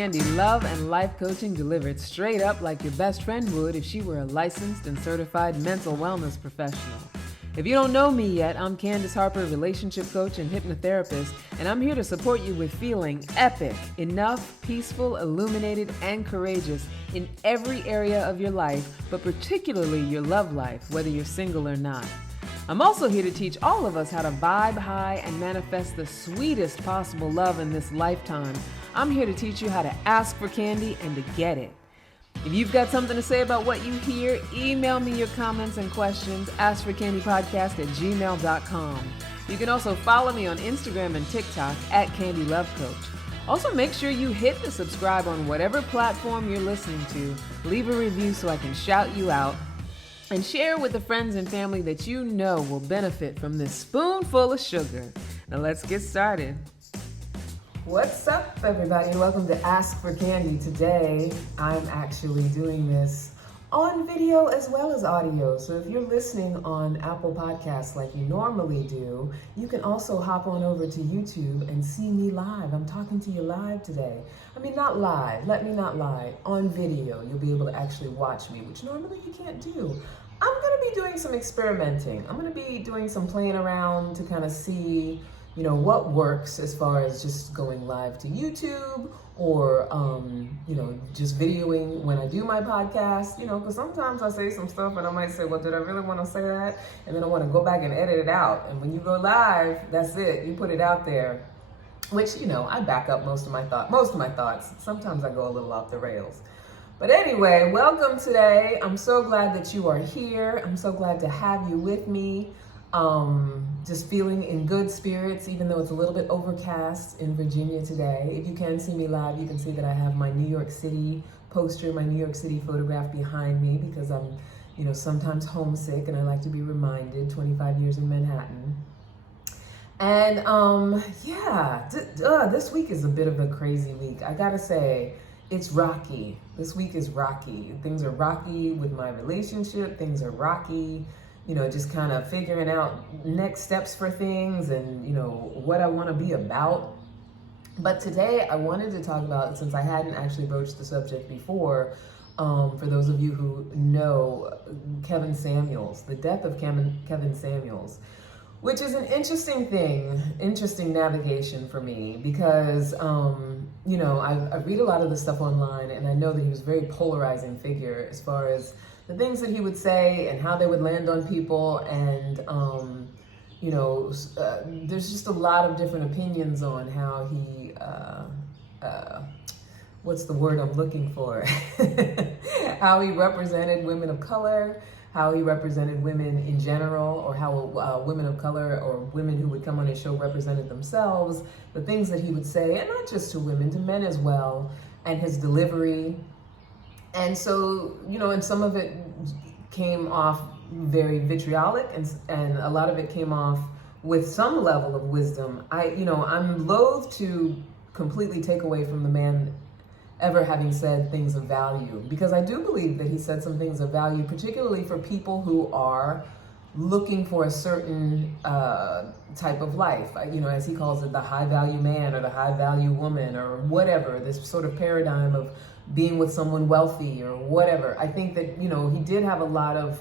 Candy, love and life coaching delivered straight up like your best friend would if she were a licensed and certified mental wellness professional. If you don't know me yet, I'm Candace Harper, relationship coach and hypnotherapist, and I'm here to support you with feeling epic, enough, peaceful, illuminated, and courageous in every area of your life, but particularly your love life, whether you're single or not. I'm also here to teach all of us how to vibe high and manifest the sweetest possible love in this lifetime. I'm here to teach you how to ask for candy and to get it. If you've got something to say about what you hear, email me your comments and questions, askforcandypodcast@gmail.com. You can also follow me on Instagram and TikTok @CandyLoveCoach. Also, make sure you hit the subscribe on whatever platform you're listening to. Leave a review so I can shout you out. And share with the friends and family that you know will benefit from this spoonful of sugar. Now let's get started. What's up, everybody? Welcome to Ask for Candy. Today, I'm actually doing this on video as well as audio. So if you're listening on Apple Podcasts like you normally do, you can also hop on over to YouTube and see me live. I'm talking to you live today. I mean, not live, let me not lie, on video. You'll be able to actually watch me, which normally you can't do. I'm gonna be doing some experimenting. I'm gonna be doing some playing around to kind of see, what works as far as just going live to YouTube or, just videoing when I do my podcast, because sometimes I say some stuff and I might say, well, did I really want to say that? And then I want to go back and edit it out. And when you go live, that's it. You put it out there, which, I back up most of my thoughts. Sometimes I go a little off the rails. But anyway, welcome today. I'm so glad that you are here. I'm so glad to have you with me. Just feeling in good spirits, even though it's a little bit overcast in Virginia today. If you can see me live, you can see that I have my New York City poster, my New York City photograph behind me because I'm, sometimes homesick and I like to be reminded, 25 years in Manhattan. And this week is a bit of a crazy week. I gotta say, it's rocky. This week is rocky. Things are rocky with my relationship. Things are rocky. Just kind of figuring out next steps for things and, what I want to be about. But today I wanted to talk about, since I hadn't actually broached the subject before, for those of you who know Kevin Samuels, the death of Kevin Samuels, which is an interesting navigation for me because, I read a lot of the stuff online and I know that he was a very polarizing figure as far as the things that he would say and how they would land on people. And, there's just a lot of different opinions on how he, what's the word I'm looking for? How he represented women of color, how he represented women in general, or how women of color or women who would come on his show represented themselves, the things that he would say, and not just to women, to men as well, and his delivery. And so, and some of it came off very vitriolic and a lot of it came off with some level of wisdom. I'm loath to completely take away from the man ever having said things of value, because I do believe that he said some things of value, particularly for people who are looking for a certain type of life, as he calls it, the high value man or the high value woman or whatever, this sort of paradigm of being with someone wealthy or whatever. I think that, he did have a lot of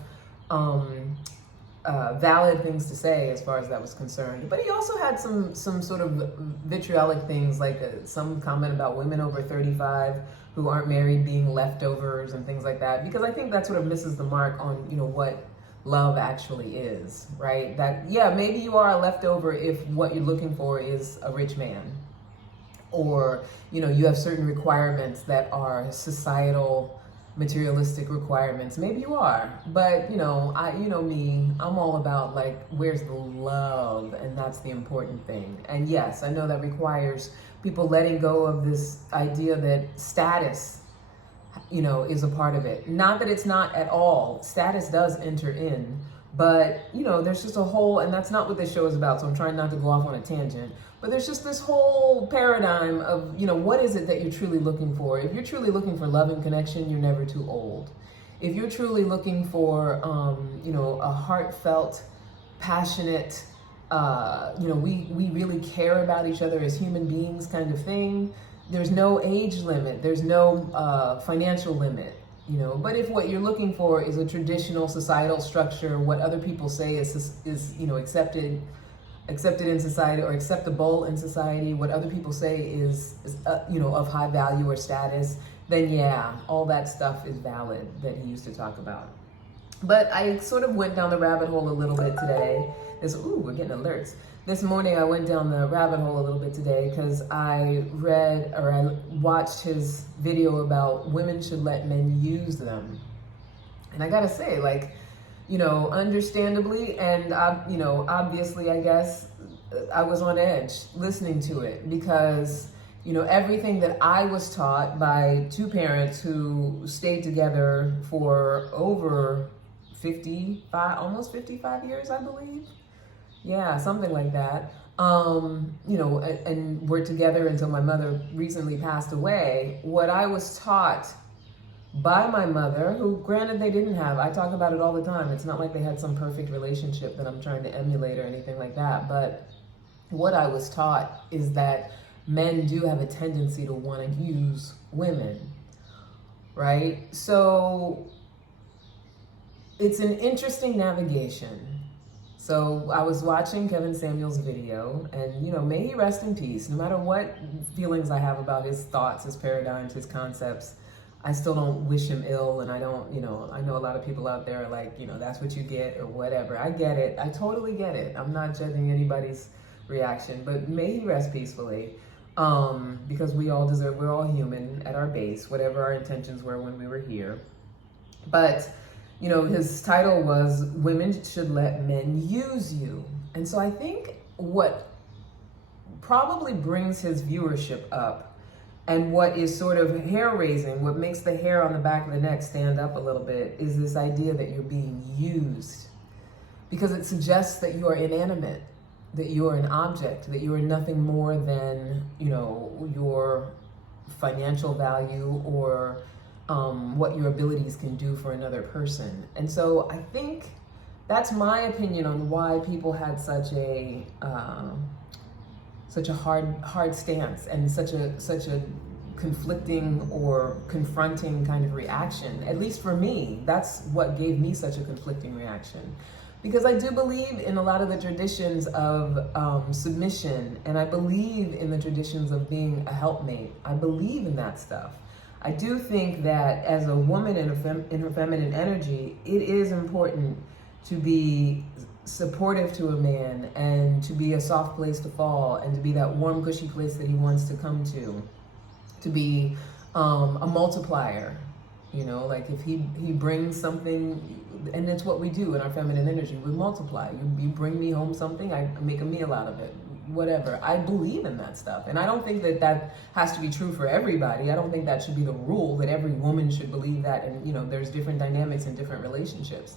valid things to say as far as that was concerned. But he also had some sort of vitriolic things, like some comment about women over 35 who aren't married being leftovers and things like that, because I think that sort of misses the mark on, what love actually is, right? That, maybe you are a leftover if what you're looking for is a rich man, or, you have certain requirements that are societal, materialistic requirements. Maybe you are, but, me, I'm all about, where's the love? And that's the important thing. And yes, I know that requires people letting go of this idea that status, is a part of it. Not that it's not at all. Status does enter in, but, there's just a whole, and that's not what this show is about, so I'm trying not to go off on a tangent, but there's just this whole paradigm of, what is it that you're truly looking for? If you're truly looking for love and connection, you're never too old. If you're truly looking for, a heartfelt, passionate, we really care about each other as human beings kind of thing, there's no age limit, there's no financial limit, you know. But if what you're looking for is a traditional societal structure, what other people say is you know, accepted in society or acceptable in society, what other people say is you know, of high value or status, then yeah, all that stuff is valid that he used to talk about. But I sort of went down the rabbit hole a little bit today. We're getting alerts. This morning I went down the rabbit hole a little bit today because I watched his video about women should let men use them. And I gotta say, like, you know, understandably and, you know, obviously, I guess, I was on edge listening to it because, you know, everything that I was taught by two parents who stayed together for over 55, almost 55 years, I believe. Yeah, something like that. You know, and we're together until my mother recently passed away. What I was taught by my mother, who granted they didn't have, I talk about it all the time. It's not like they had some perfect relationship that I'm trying to emulate or anything like that. But what I was taught is that men do have a tendency to want to use women, right? So it's an interesting navigation. So I was watching Kevin Samuels' video, and, you know, may he rest in peace. No matter what feelings I have about his thoughts, his paradigms, his concepts, I still don't wish him ill. And I don't, you know, I know a lot of people out there are like, you know, that's what you get or whatever. I get it. I totally get it. I'm not judging anybody's reaction, but may he rest peacefully. Because we all deserve, we're all human at our base, whatever our intentions were when we were here. But, you know, his title was Women Should Let Men Use You. And so I think what probably brings his viewership up and what is sort of hair raising, what makes the hair on the back of the neck stand up a little bit, is this idea that you're being used. Because it suggests that you are inanimate, that you are an object, that you are nothing more than, you know, your financial value or what your abilities can do for another person. And so I think that's my opinion on why people had such a hard stance and such a conflicting or confronting kind of reaction. At least for me, that's what gave me such a conflicting reaction. Because I do believe in a lot of the traditions of submission, and I believe in the traditions of being a helpmate. I believe in that stuff. I do think that as a woman in her feminine energy, it is important to be supportive to a man and to be a soft place to fall and to be that warm, cushy place that he wants to come to be a multiplier. You know, like if he brings something, and it's what we do in our feminine energy, we multiply. You bring me home something, I make a meal out of it. Whatever. I believe in that stuff. And I don't think that has to be true for everybody. I don't think that should be the rule, that every woman should believe that. And, you know, there's different dynamics in different relationships.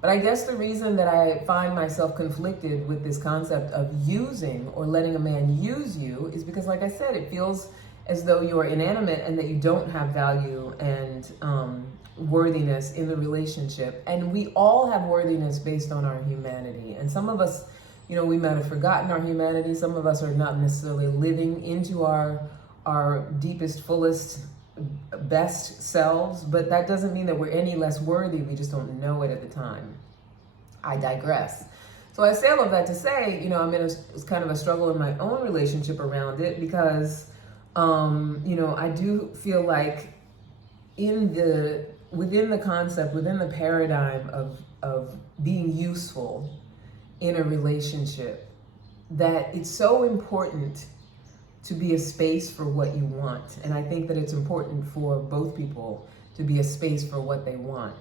But I guess the reason that I find myself conflicted with this concept of using or letting a man use you is because, like I said, it feels as though you are inanimate and that you don't have value and worthiness in the relationship. And we all have worthiness based on our humanity. And some of us, you know, we might have forgotten our humanity. Some of us are not necessarily living into our deepest, fullest, best selves, but that doesn't mean that we're any less worthy. We just don't know it at the time. I digress. So I say all of that to say, you know, I'm in it's kind of a struggle in my own relationship around it because, you know, I do feel like within the concept, within the paradigm of being useful in a relationship, that it's so important to be a space for what you want. And I think that it's important for both people to be a space for what they want.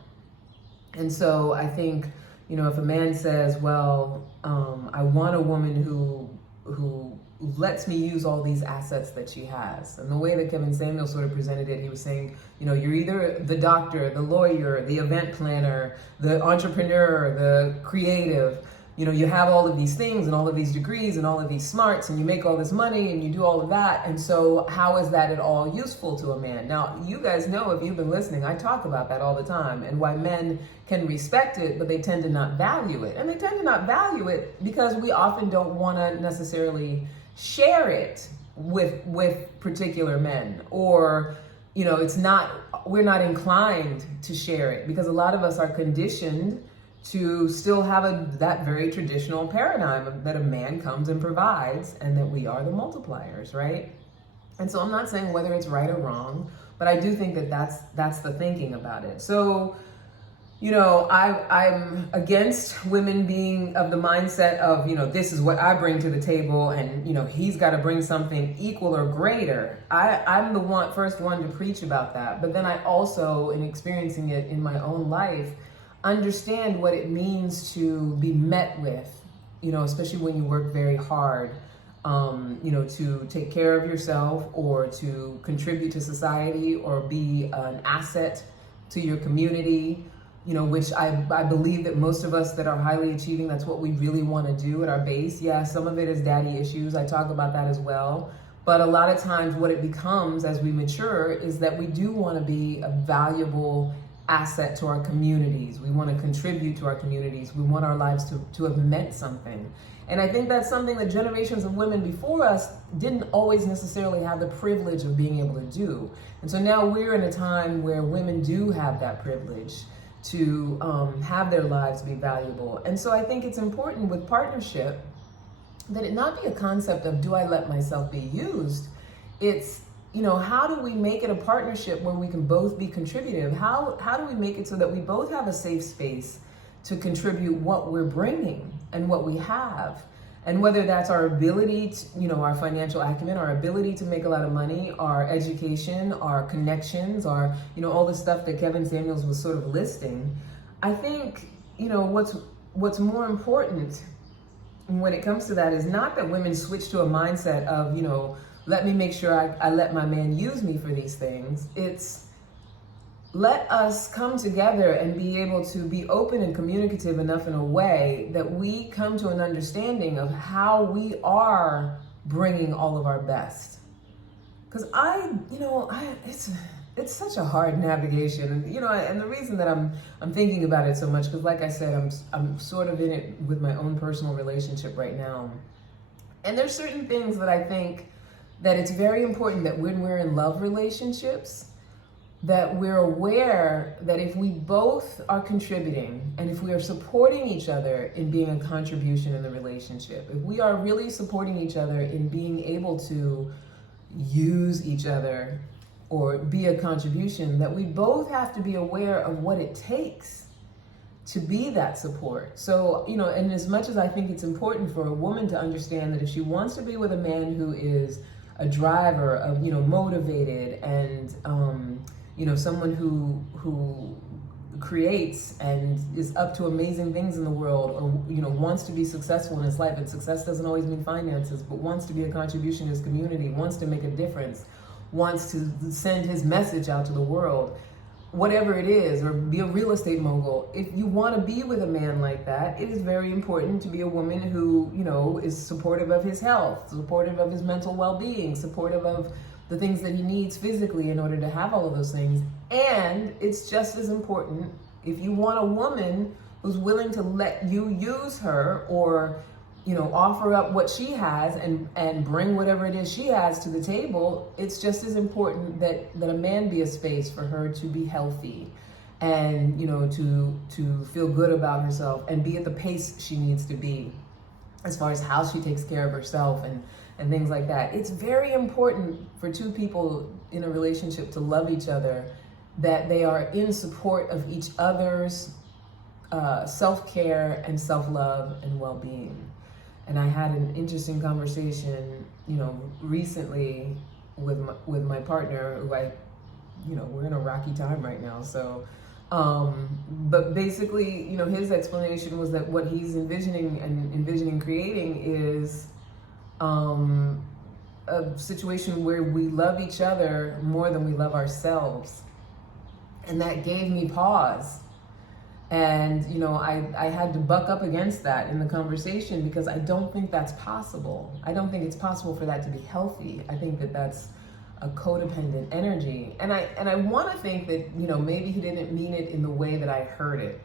And so I think, you know, if a man says, well, I want a woman who lets me use all these assets that she has. And the way that Kevin Samuels sort of presented it, he was saying, you know, you're either the doctor, the lawyer, the event planner, the entrepreneur, the creative. You know, you have all of these things and all of these degrees and all of these smarts and you make all this money and you do all of that. And so how is that at all useful to a man? Now, you guys know, if you've been listening, I talk about that all the time and why men can respect it, but they tend to not value it. And they tend to not value it because we often don't want to necessarily share it with particular men, or we're not inclined to share it, because a lot of us are conditioned to still have that very traditional paradigm that a man comes and provides and that we are the multipliers, right? And so I'm not saying whether it's right or wrong, but I do think that that's the thinking about it. So, I'm against women being of the mindset of, this is what I bring to the table, and, he's got to bring something equal or greater. I'm the first one to preach about that. But then I also, in experiencing it in my own life, understand what it means to be met with, especially when you work very hard, to take care of yourself or to contribute to society or be an asset to your community, which I believe that most of us that are highly achieving, that's what we really want to do at our base. Yeah, some of it is daddy issues. I talk about that as well. But a lot of times what it becomes as we mature is that we do want to be a valuable asset to our communities. We want to contribute to our communities. We want our lives to have meant something. And I think that's something that generations of women before us didn't always necessarily have the privilege of being able to do. And so now we're in a time where women do have that privilege to have their lives be valuable. And so I think it's important with partnership that it not be a concept of, do I let myself be used? It's, how do we make it a partnership where we can both be contributive? How do we make it so that we both have a safe space to contribute what we're bringing and what we have? And whether that's our ability to, our financial acumen, our ability to make a lot of money, our education, our connections, our, all the stuff that Kevin Samuels was sort of listing. I think, what's more important when it comes to that is not that women switch to a mindset of, let me make sure I let my man use me for these things. It's, let us come together and be able to be open and communicative enough in a way that we come to an understanding of how we are bringing all of our best. Because it's such a hard navigation, and the reason that I'm thinking about it so much, because like I said, I'm sort of in it with my own personal relationship right now, and there's certain things that I think that it's very important that when we're in love relationships, that we're aware that if we both are contributing and if we are supporting each other in being a contribution in the relationship, if we are really supporting each other in being able to use each other or be a contribution, that we both have to be aware of what it takes to be that support. So, and as much as I think it's important for a woman to understand that if she wants to be with a man who is a driver of, motivated and, someone who creates and is up to amazing things in the world, or, wants to be successful in his life, and success doesn't always mean finances, but wants to be a contribution to his community, wants to make a difference, wants to send his message out to the world, whatever it is, or be a real estate mogul. If you want to be with a man like that, it is very important to be a woman who, is supportive of his health, supportive of his mental well-being, supportive of the things that he needs physically in order to have all of those things. And it's just as important, if you want a woman who's willing to let you use her, or, offer up what she has and bring whatever it is she has to the table, it's just as important that a man be a space for her to be healthy and, to feel good about herself and be at the pace she needs to be as far as how she takes care of herself and things like that. It's very important for two people in a relationship to love each other, that they are in support of each other's self-care and self-love and well-being. And I had an interesting conversation, recently with my partner, who we're in a rocky time right now. So, but basically, his explanation was that what he's envisioning creating is a situation where we love each other more than we love ourselves. And that gave me pause. And, I had to buck up against that in the conversation, because I don't think that's possible. I don't think it's possible for that to be healthy. I think that that's a codependent energy. And I want to think that, maybe he didn't mean it in the way that I heard it.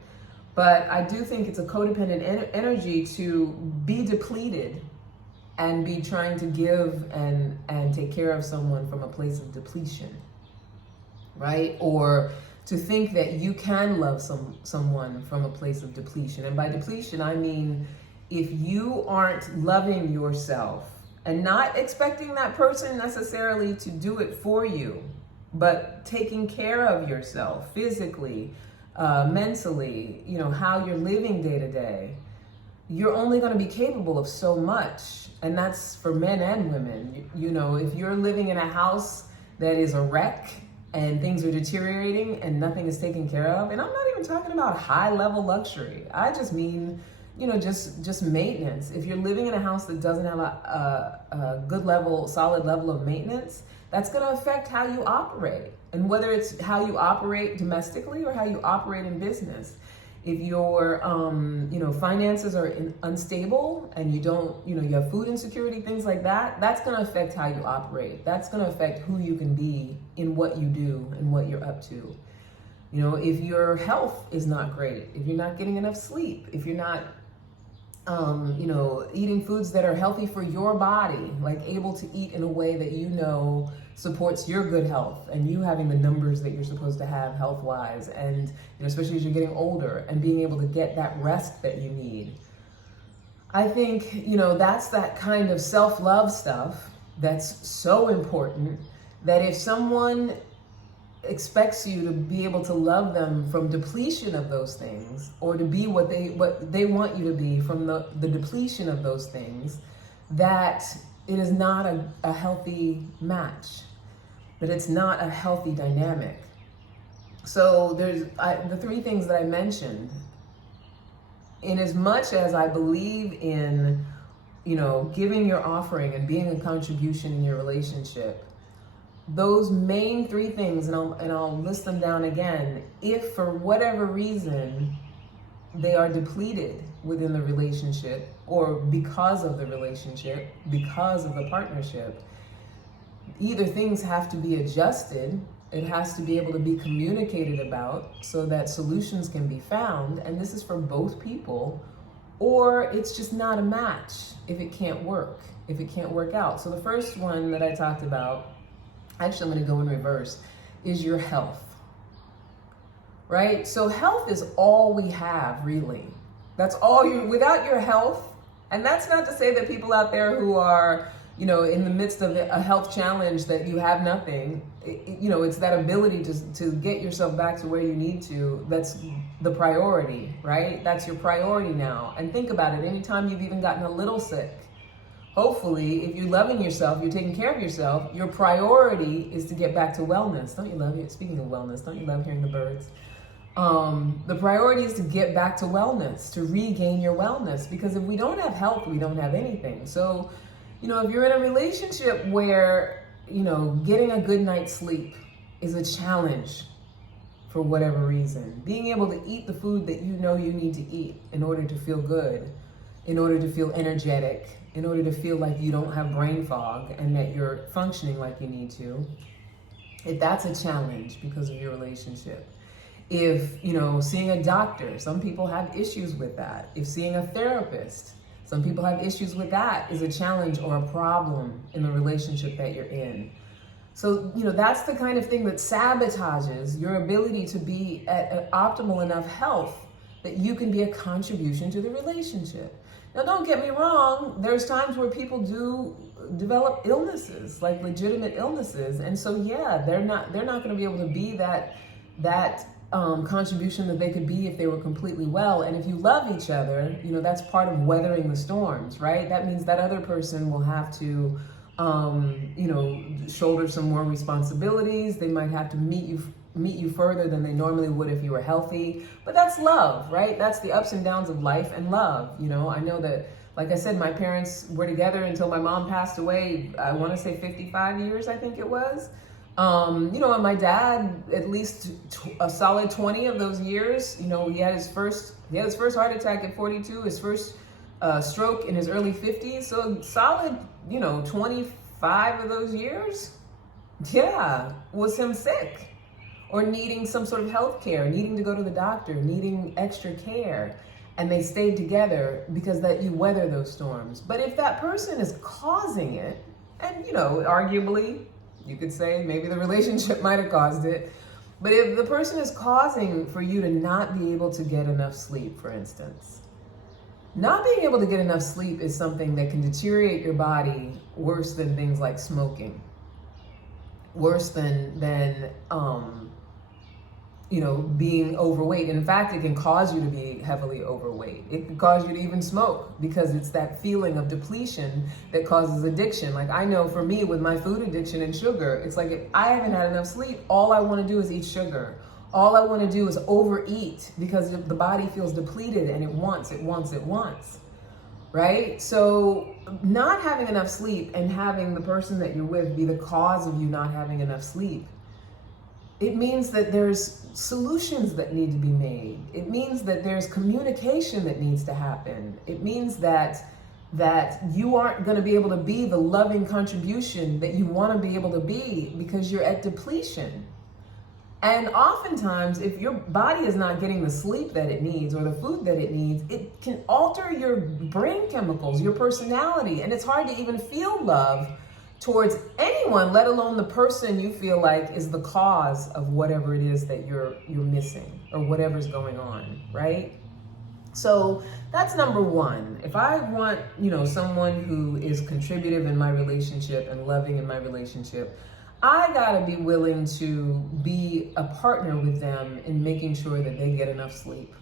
But I do think it's a codependent energy to be depleted and be trying to give and take care of someone from a place of depletion, right? Or to think that you can love someone from a place of depletion. And by depletion, I mean, if you aren't loving yourself and not expecting that person necessarily to do it for you, but taking care of yourself physically, mentally, how you're living day to day, you're only going to be capable of so much. And that's for men and women. If you're living in a house that is a wreck and things are deteriorating and nothing is taken care of, and I'm not even talking about high level luxury. I just mean, just maintenance. If you're living in a house that doesn't have a good level, solid level of maintenance, that's going to affect how you operate. And whether it's how you operate domestically or how you operate in business. If your, finances are unstable and you have food insecurity, things like that, that's going to affect how you operate. That's going to affect who you can be in what you do and what you're up to. If your health is not great, if you're not getting enough sleep, if you're not, eating foods that are healthy for your body, like able to eat in a way that supports your good health and you having the numbers that you're supposed to have health-wise, and especially as you're getting older and being able to get that rest that you need. I think, that's that kind of self-love stuff that's so important, that if someone expects you to be able to love them from depletion of those things, or to be what they want you to be from the depletion of those things, that it is not a healthy match, that it's not a healthy dynamic. So there's the three things that I mentioned. In as much as I believe in, giving your offering and being a contribution in your relationship, those main three things, and I'll list them down again, if for whatever reason they are depleted within the relationship, or because of the relationship, because of the partnership, either things have to be adjusted, it has to be able to be communicated about so that solutions can be found, and this is for both people, or it's just not a match if it can't work out. So the first one that I talked about, actually I'm going to go in reverse, is your health, right? So health is all we have, really. That's all without your health. And that's not to say that people out there who are, in the midst of a health challenge, that you have nothing. It's that ability to get yourself back to where you need to. That's the priority, right? That's your priority now. And think about it. Anytime you've even gotten a little sick, hopefully, if you're loving yourself, you're taking care of yourself, your priority is to get back to wellness. Don't you love it? Speaking of wellness, don't you love hearing the birds? The priority is to get back to wellness, to regain your wellness, because if we don't have health, we don't have anything. So, if you're in a relationship where, getting a good night's sleep is a challenge for whatever reason, being able to eat the food that you need to eat in order to feel good, in order to feel energetic, in order to feel like you don't have brain fog and that you're functioning like you need to, if that's a challenge because of your relationship. If, seeing a doctor, some people have issues with that. If seeing a therapist, some people have issues with that, is a challenge or a problem in the relationship that you're in. So, that's the kind of thing that sabotages your ability to be at optimal enough health that you can be a contribution to the relationship. Now, don't get me wrong, there's times where people do develop illnesses, like legitimate illnesses. And so, yeah, they're not going to be able to be that contribution that they could be if they were completely well. And if you love each other, that's part of weathering the storms, right? That means that other person will have to, shoulder some more responsibilities. They might have to meet you further than they normally would if you were healthy. But that's love, right? That's the ups and downs of life and love. I know that, like I said, my parents were together until my mom passed away. I want to say 55 years, I think it was. And my dad, at least a solid 20 of those years, he had his first heart attack at 42, his first stroke in his early 50s. So solid, 25 of those years, was him sick or needing some sort of health care, needing to go to the doctor, needing extra care. and they stayed together because that you weather those storms. But if that person is causing it, and arguably, you could say maybe the relationship might have caused it, but if the person is causing for you to not be able to get enough sleep, for instance, not being able to get enough sleep is something that can deteriorate your body worse than things like smoking, worse than being overweight. In fact, it can cause you to be heavily overweight. It can cause you to even smoke, because it's that feeling of depletion that causes addiction. Like, I know for me with my food addiction and sugar, it's like if I haven't had enough sleep, all I want to do is eat sugar. All I want to do is overeat, because the body feels depleted and it wants, right? So not having enough sleep and having the person that you're with be the cause of you not having enough sleep, it means that there's solutions that need to be made. It means that there's communication that needs to happen. It means that you aren't going to be able to be the loving contribution that you want to be able to be because you're at depletion. And oftentimes, if your body is not getting the sleep that it needs or the food that it needs, it can alter your brain chemicals, your personality, and it's hard to even feel love towards anyone, let alone the person you feel like is the cause of whatever it is that you're missing or whatever's going on, right? So that's number one. If I want, someone who is contributive in my relationship and loving in my relationship, I gotta be willing to be a partner with them in making sure that they get enough sleep.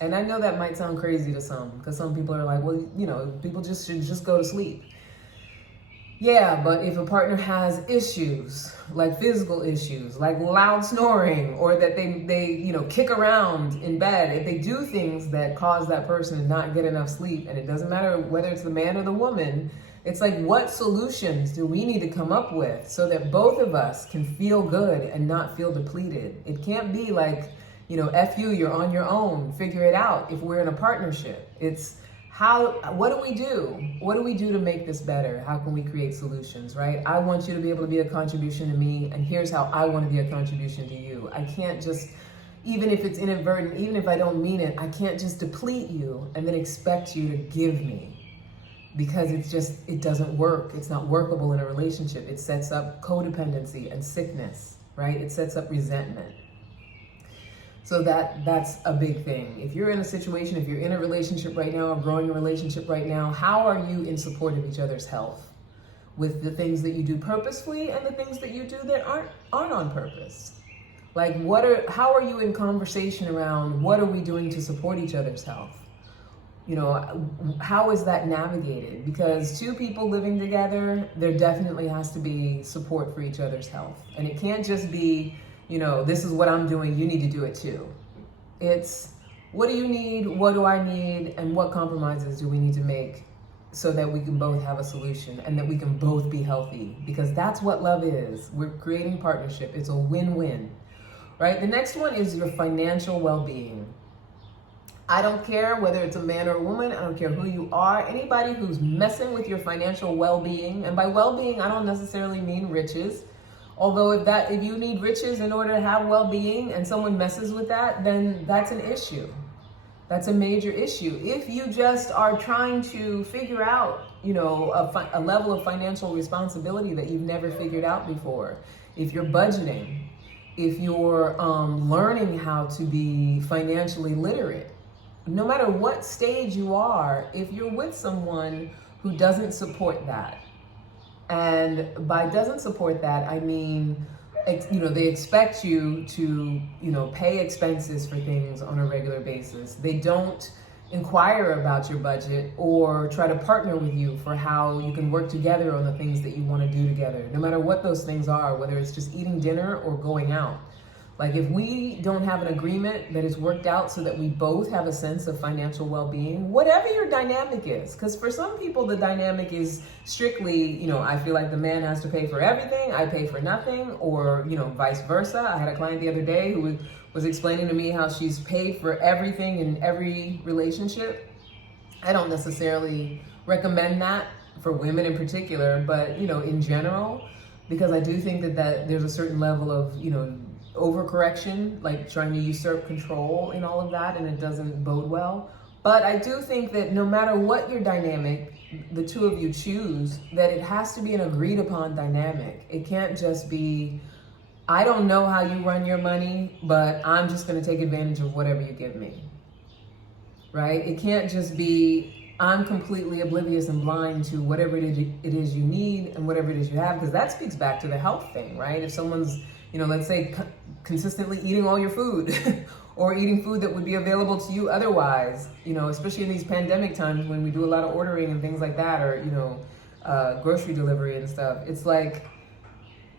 And I know that might sound crazy to some, because some people are like, well, people should just go to sleep. Yeah, but if a partner has issues, like physical issues, like loud snoring, or that they kick around in bed, if they do things that cause that person to not get enough sleep, and it doesn't matter whether it's the man or the woman, it's like, what solutions do we need to come up with so that both of us can feel good and not feel depleted? It can't be like, F you, you're on your own, figure it out if we're in a partnership. It's what do we do? What do we do to make this better? How can we create solutions, right? I want you to be able to be a contribution to me, and here's how I want to be a contribution to you. I can't just, even if it's inadvertent, even if I don't mean it, I can't just deplete you and then expect you to give me, because it doesn't work. It's not workable in a relationship. It sets up codependency and sickness, right? It sets up resentment. So that's a big thing. If you're in a situation, if you're in a relationship right now, or growing a relationship right now, how are you in support of each other's health with the things that you do purposefully and the things that you do that aren't on purpose? Like, how are you in conversation around what are we doing to support each other's health? How is that navigated? Because two people living together, there definitely has to be support for each other's health. And it can't just be, this is what I'm doing, you need to do it too. It's, what do you need? What do I need? And what compromises do we need to make so that we can both have a solution and that we can both be healthy? Because that's what love is. We're creating partnership. It's a win-win, right? The next one is your financial well-being. I don't care whether it's a man or a woman. I don't care who you are. Anybody who's messing with your financial well-being, and by well-being, I don't necessarily mean riches. Although if you need riches in order to have well-being and someone messes with that, then that's an issue. That's a major issue. If you just are trying to figure out, a level of financial responsibility that you've never figured out before, if you're budgeting, if you're learning how to be financially literate, no matter what stage you are, if you're with someone who doesn't support that, and by doesn't support that, I mean, they expect you to, pay expenses for things on a regular basis. They don't inquire about your budget or try to partner with you for how you can work together on the things that you want to do together, no matter what those things are, whether it's just eating dinner or going out. Like, if we don't have an agreement that is worked out so that we both have a sense of financial well-being, whatever your dynamic is, because for some people the dynamic is strictly, I feel like the man has to pay for everything, I pay for nothing, or, vice versa. I had a client the other day who was explaining to me how she's paid for everything in every relationship. I don't necessarily recommend that for women in particular, but, in general, because I do think that there's a certain level of, overcorrection, like trying to usurp control in all of that, and it doesn't bode well. But I do think that no matter what your dynamic the two of you choose, that it has to be an agreed upon dynamic. It can't just be, I don't know how you run your money, but I'm just going to take advantage of whatever you give me. Right? It can't just be, I'm completely oblivious and blind to whatever it is you need and whatever it is you have, because that speaks back to the health thing, right? If someone's, let's say consistently eating all your food or eating food that would be available to you otherwise, especially in these pandemic times when we do a lot of ordering and things like that, or, grocery delivery and stuff, it's like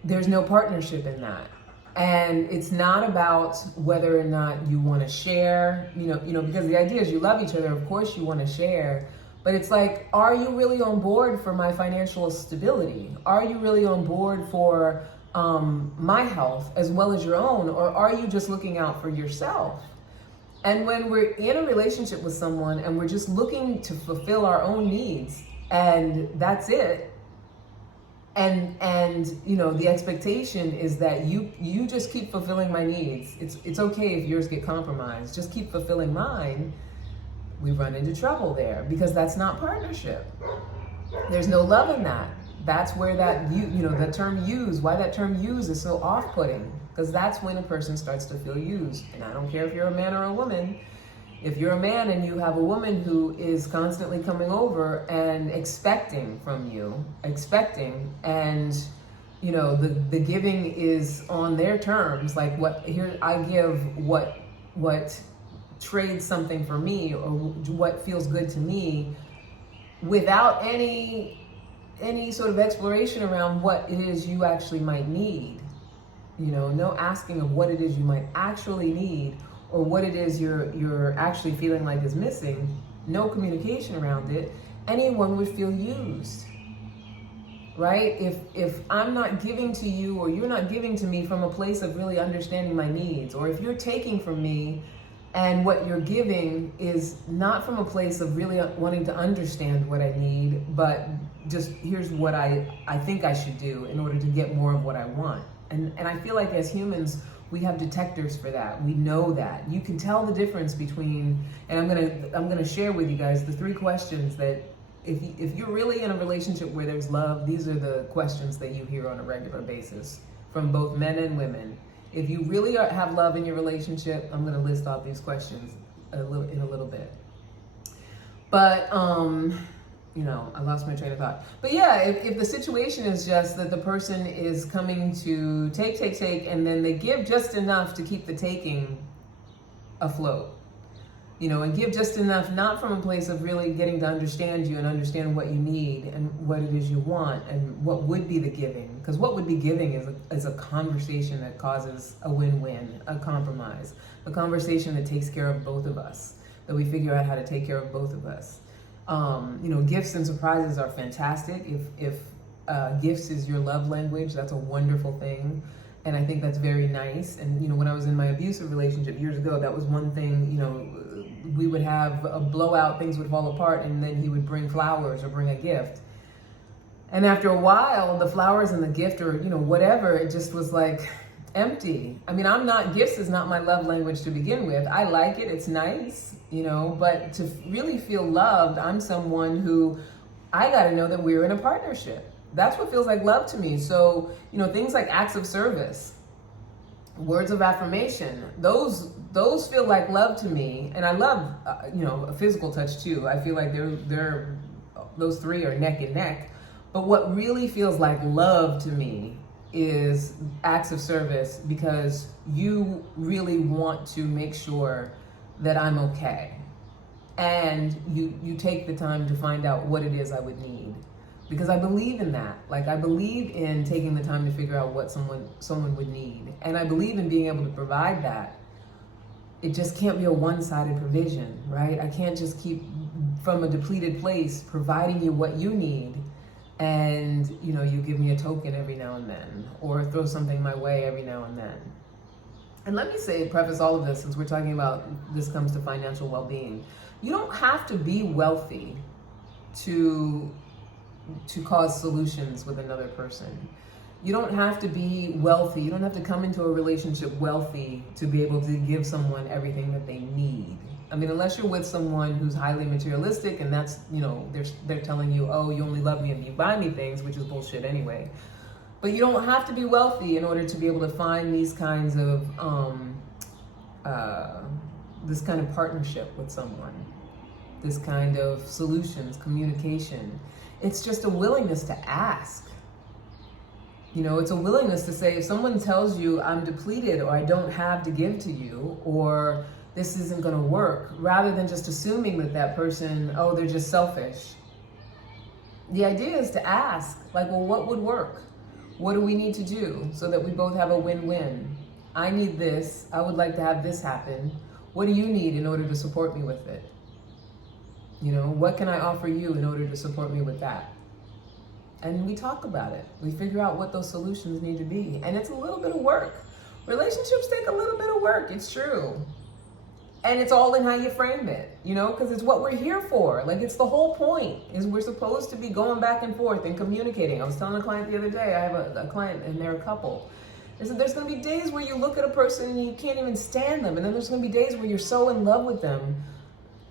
there's no partnership in that. And it's not about whether or not you want to share, because the idea is you love each other, of course you want to share, but it's like, are you really on board for my financial stability? Are you really on board for my health as well as your own, or are you just looking out for yourself? And when we're in a relationship with someone and we're just looking to fulfill our own needs and that's it, and the expectation is that you just keep fulfilling my needs, it's okay if yours get compromised, just keep fulfilling mine, we run into trouble there, because that's not partnership. There's no love in that. That's where the term use, why that term use is so off-putting, because that's when a person starts to feel used. And I don't care if you're a man or a woman. If you're a man and you have a woman who is constantly coming over and expecting from you, and the giving is on their terms, like here I give what trades something for me, or what feels good to me, without any sort of exploration around what it is you actually might need. No asking of what it is you might actually need, or what it is you're actually feeling like is missing. No communication around it. Anyone would feel used, right? If I'm not giving to you, or you're not giving to me from a place of really understanding my needs, or if you're taking from me and what you're giving is not from a place of really wanting to understand what I need, but just here's what I think I should do in order to get more of what I want. And I feel like as humans, we have detectors for that. We know that. You can tell the difference between, and I'm gonna share with you guys the 3 questions that if you're really in a relationship where there's love, these are the questions that you hear on a regular basis from both men and women. If you really have love in your relationship, I'm going to list off these questions in a little bit. But, I lost my train of thought. But yeah, if the situation is just that the person is coming to take, and then they give just enough to keep the taking afloat, and give just enough, not from a place of really getting to understand you and understand what you need and what it is you want and what would be the giving. Because what would be giving is a conversation that causes a win-win, a compromise, a conversation that takes care of both of us, that we figure out how to take care of both of us. Gifts and surprises are fantastic. If gifts is your love language, that's a wonderful thing. And I think that's very nice. And, when I was in my abusive relationship years ago, that was one thing, we would have a blowout, things would fall apart, and then he would bring flowers or bring a gift. And after a while, the flowers and the gift or, whatever, it just was like empty. I mean, gifts is not my love language to begin with. I like it, it's nice, but to really feel loved, I'm someone who, I gotta know that we're in a partnership. That's what feels like love to me. So, things like acts of service, words of affirmation, those feel like love to me. And I love, a physical touch too. I feel like those 3 are neck and neck. But what really feels like love to me is acts of service, because you really want to make sure that I'm okay. And you take the time to find out what it is I would need. Because I believe in that. Like, I believe in taking the time to figure out what someone would need. And I believe in being able to provide that. It just can't be a one-sided provision, right? I can't just keep, from a depleted place, providing you what you need. And, you give me a token every now and then, or throw something my way every now and then. And let me preface all of this, since we're talking about this comes to financial well-being. You don't have to be wealthy to cause solutions with another person. You don't have to be wealthy. You don't have to come into a relationship wealthy to be able to give someone everything that they need. I mean, unless you're with someone who's highly materialistic and that's, they're telling you, oh, you only love me if you buy me things, which is bullshit anyway. But you don't have to be wealthy in order to be able to find these kinds of, this kind of partnership with someone, this kind of solutions, communication. It's just a willingness to ask. It's a willingness to say, if someone tells you I'm depleted or I don't have to give to you or this isn't going to work, rather than just assuming that that person, oh, they're just selfish. The idea is to ask, like, well, what would work? What do we need to do so that we both have a win-win? I need this. I would like to have this happen. What do you need in order to support me with it? What can I offer you in order to support me with that? And we talk about it. We figure out what those solutions need to be. And it's a little bit of work. Relationships take a little bit of work. It's true. And it's all in how you frame it, because it's what we're here for. Like, it's the whole point, is we're supposed to be going back and forth and communicating. I was telling a client the other day, I have a client and they're a couple. I said, there's going to be days where you look at a person and you can't even stand them. And then there's going to be days where you're so in love with them.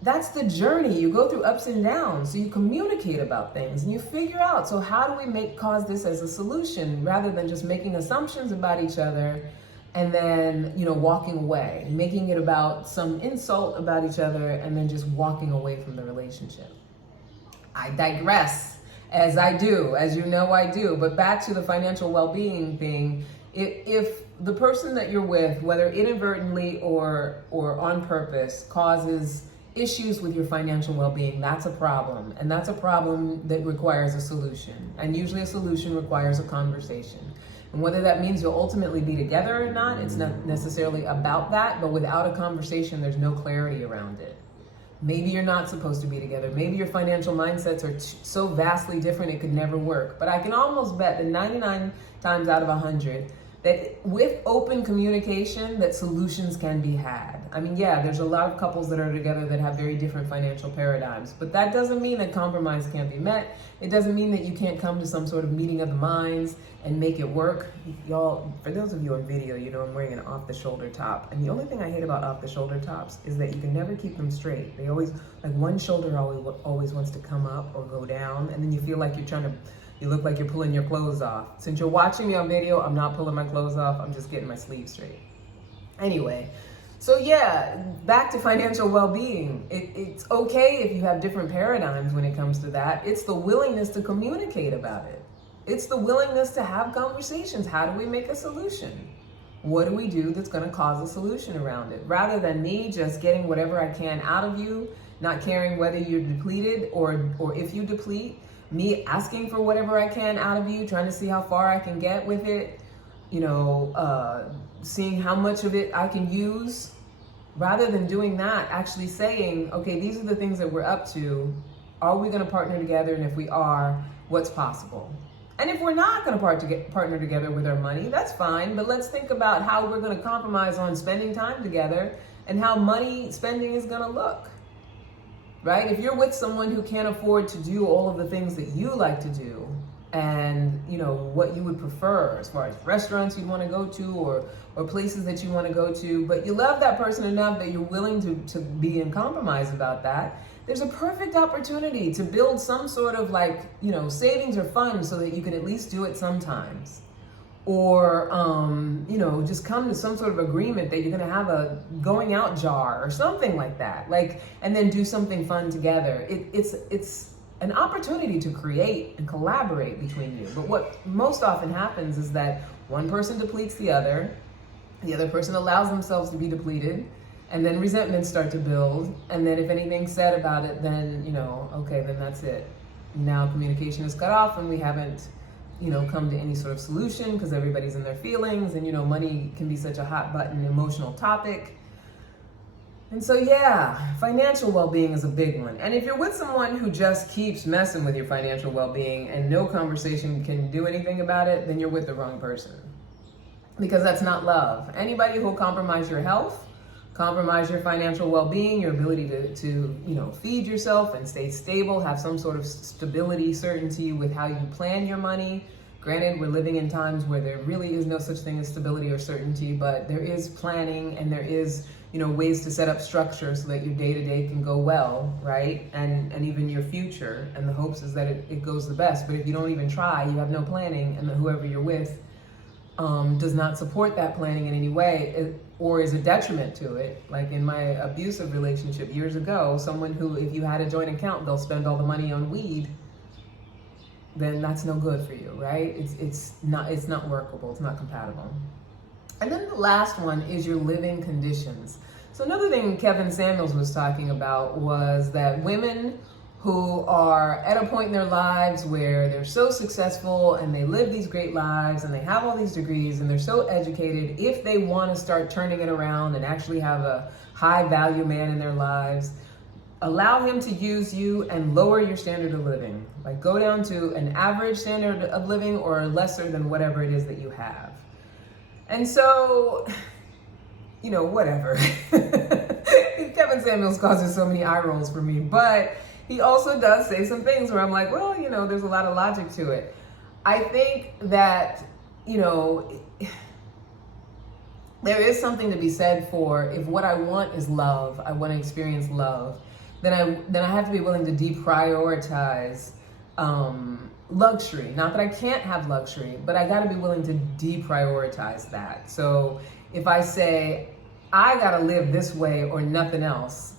That's the journey. You go through ups and downs. So you communicate about things and you figure out, so how do we cause this as a solution rather than just making assumptions about each other and then, walking away, making it about some insult about each other and then just walking away from the relationship. I digress, as I do, as you know I do. But back to the financial well-being thing, if the person that you're with, whether inadvertently or on purpose, causes issues with your financial well-being, that's a problem. And that's a problem that requires a solution. And usually a solution requires a conversation. And whether that means you'll ultimately be together or not, it's not necessarily about that, but without a conversation, there's no clarity around it. Maybe you're not supposed to be together. Maybe your financial mindsets are so vastly different it could never work. But I can almost bet that 99 times out of 100, that with open communication, that solutions can be had. I mean, yeah, there's a lot of couples that are together that have very different financial paradigms, but that doesn't mean that compromise can't be met. It doesn't mean that you can't come to some sort of meeting of the minds and make it work. Y'all, for those of you on video, I'm wearing an off-the-shoulder top, and the only thing I hate about off-the-shoulder tops is that you can never keep them straight. They always, like, one shoulder always wants to come up or go down, and then you feel like you look like you're pulling your clothes off. Since you're watching me on video, I'm not pulling my clothes off. I'm just getting my sleeves straight. Anyway, so yeah, back to financial well-being. It's okay if you have different paradigms when it comes to that. It's the willingness to communicate about it. It's the willingness to have conversations. How do we make a solution? What do we do that's going to cause a solution around it? Rather than me just getting whatever I can out of you, not caring whether you're depleted or if you deplete, me asking for whatever I can out of you, trying to see how far I can get with it, seeing how much of it I can use. Rather than doing that, actually saying, okay, these are the things that we're up to. Are we going to partner together? And if we are, what's possible? And if we're not going to partner together with our money, that's fine. But let's think about how we're going to compromise on spending time together and how money spending is going to look. Right? If you're with someone who can't afford to do all of the things that you like to do and, what you would prefer as far as restaurants you'd want to go to or places that you want to go to, but you love that person enough that you're willing to be in compromise about that, there's a perfect opportunity to build some sort of savings or funds so that you can at least do it sometimes. Or, just come to some sort of agreement that you're going to have a going out jar or something like that. And then do something fun together. It's an opportunity to create and collaborate between you. But what most often happens is that one person depletes the other person allows themselves to be depleted, and then resentments start to build. And then if anything's said about it, then, okay, then that's it. Now communication is cut off and we haven't come to any sort of solution because everybody's in their feelings and, money can be such a hot button emotional topic. And so, yeah, financial well-being is a big one. And if you're with someone who just keeps messing with your financial well-being and no conversation can do anything about it, then you're with the wrong person. Because that's not love. Anybody who'll compromise your health, compromise your financial well-being, your ability to feed yourself and stay stable, have some sort of stability, certainty with how you plan your money, Granted, we're living in times where there really is no such thing as stability or certainty, but there is planning and there is, ways to set up structure so that your day-to-day can go well, right? And even your future, and the hopes is that it goes the best. But if you don't even try, you have no planning, and whoever you're with does not support that planning in any way, or is a detriment to it. Like in my abusive relationship years ago, someone who, if you had a joint account, they'll spend all the money on weed, then that's no good for you, right? It's not workable, it's not compatible. And then the last one is your living conditions. So another thing Kevin Samuels was talking about was that women who are at a point in their lives where they're so successful and they live these great lives and they have all these degrees and they're so educated, if they want to start turning it around and actually have a high value man in their lives, allow him to use you and lower your standard of living. Like go down to an average standard of living or lesser than whatever it is that you have. And so, whatever. Kevin Samuels causes so many eye rolls for me, but he also does say some things where I'm like, well, there's a lot of logic to it. I think that, there is something to be said for, if what I want is love, I want to experience love, then I have to be willing to deprioritize luxury. Not that I can't have luxury, but I got to be willing to deprioritize that. So if I say, I got to live this way or nothing else,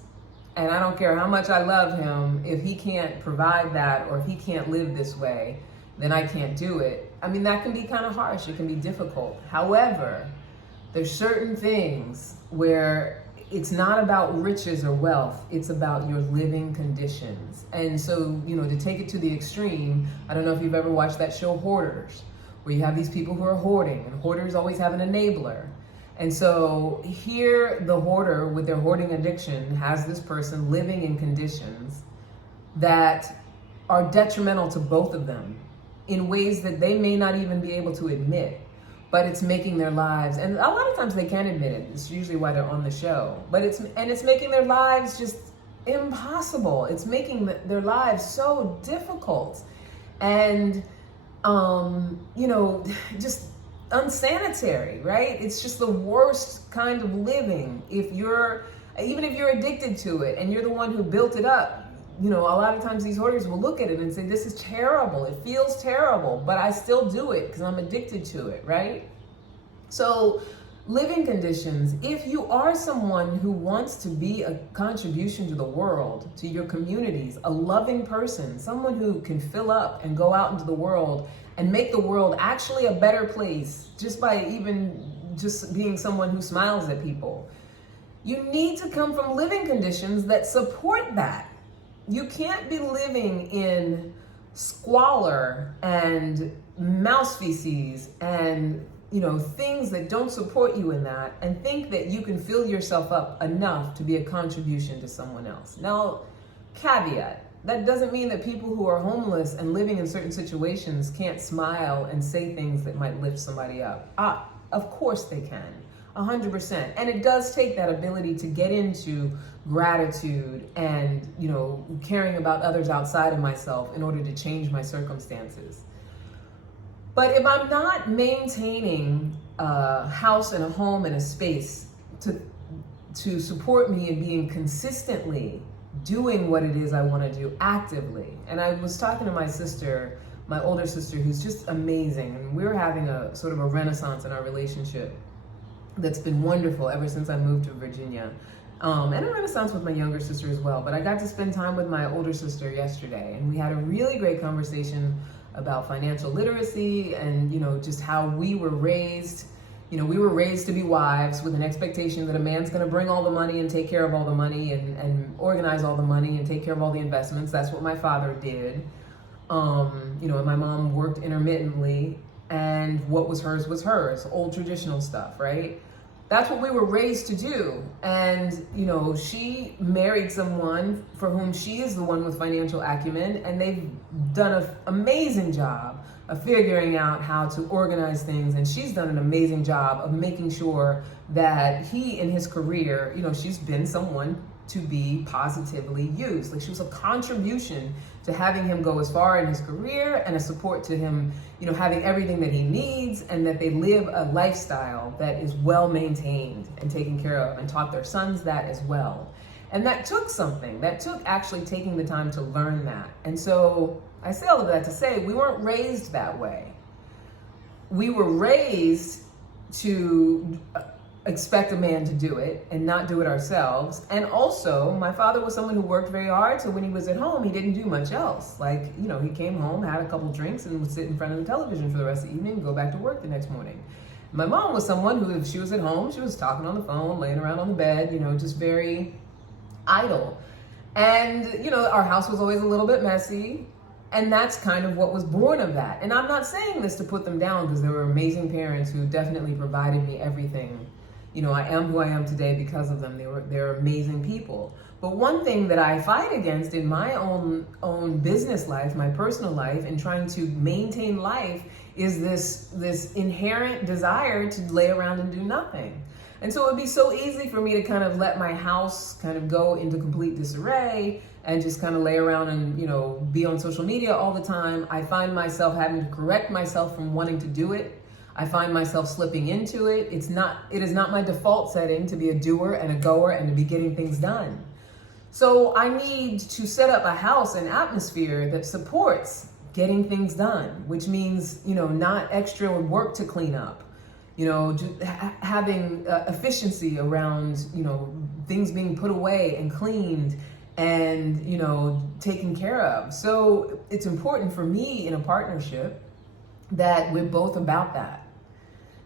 and I don't care how much I love him, if he can't provide that or if he can't live this way, then I can't do it. I mean, that can be kind of harsh. It can be difficult. However, there's certain things where it's not about riches or wealth. It's about your living conditions. And so, to take it to the extreme, I don't know if you've ever watched that show Hoarders, where you have these people who are hoarding, and hoarders always have an enabler. And so here, the hoarder with their hoarding addiction has this person living in conditions that are detrimental to both of them in ways that they may not even be able to admit. But it's making their lives, and a lot of times they can admit it. It's usually why they're on the show. But it's making their lives just impossible. It's making their lives so difficult, and just unsanitary, right? It's just the worst kind of living. Even if you're addicted to it and you're the one who built it up, a lot of times these hoarders will look at it and say, this is terrible. It feels terrible, but I still do it because I'm addicted to it, right? So living conditions, if you are someone who wants to be a contribution to the world, to your communities, a loving person, someone who can fill up and go out into the world and make the world actually a better place just by even just being someone who smiles at people, you need to come from living conditions that support that. You can't be living in squalor and mouse feces and, things that don't support you in that, and think that you can fill yourself up enough to be a contribution to someone else. Now, caveat, that doesn't mean that people who are homeless and living in certain situations can't smile and say things that might lift somebody up. Of course they can. 100%. And it does take that ability to get into gratitude and, caring about others outside of myself in order to change my circumstances. But if I'm not maintaining a house and a home and a space to support me in being consistently doing what it is I want to do actively, and I was talking to my sister, my older sister, who's just amazing, and we're having a sort of a renaissance in our relationship that's been wonderful ever since I moved to Virginia. And a renaissance with my younger sister as well. But I got to spend time with my older sister yesterday, and we had a really great conversation about financial literacy and, just how we were raised. We were raised to be wives with an expectation that a man's going to bring all the money and take care of all the money and organize all the money and take care of all the investments. That's what my father did. And my mom worked intermittently, and what was hers, old traditional stuff, right? That's what we were raised to do. And, she married someone for whom she is the one with financial acumen, and they've done an amazing job of figuring out how to organize things. And she's done an amazing job of making sure that he in his career, she's been someone to be positively used. Like, she was a contribution to having him go as far in his career, and a support to him, having everything that he needs, and that they live a lifestyle that is well maintained and taken care of, and taught their sons that as well. And that took something. That took actually taking the time to learn that. And so I say all of that to say we weren't raised that way. We were raised to expect a man to do it and not do it ourselves. And also, my father was someone who worked very hard, so when he was at home, he didn't do much else. Like, he came home, had a couple drinks, and would sit in front of the television for the rest of the evening and go back to work the next morning. My mom was someone who, if she was at home, she was talking on the phone, laying around on the bed, just very idle. And, our house was always a little bit messy. And that's kind of what was born of that. And I'm not saying this to put them down, because there were amazing parents who definitely provided me everything. I am who I am today because of them. They're amazing people. But one thing that I fight against in my own business life, my personal life, and trying to maintain life, is this inherent desire to lay around and do nothing. And so it would be so easy for me to kind of let my house kind of go into complete disarray and just kind of lay around and, be on social media all the time. I find myself having to correct myself from wanting to do it. I find myself slipping into it. It is not my default setting to be a doer and a goer and to be getting things done. So I need to set up a house and atmosphere that supports getting things done, which means, not extra work to clean up, having efficiency around, things being put away and cleaned and, taken care of. So it's important for me in a partnership that we're both about that.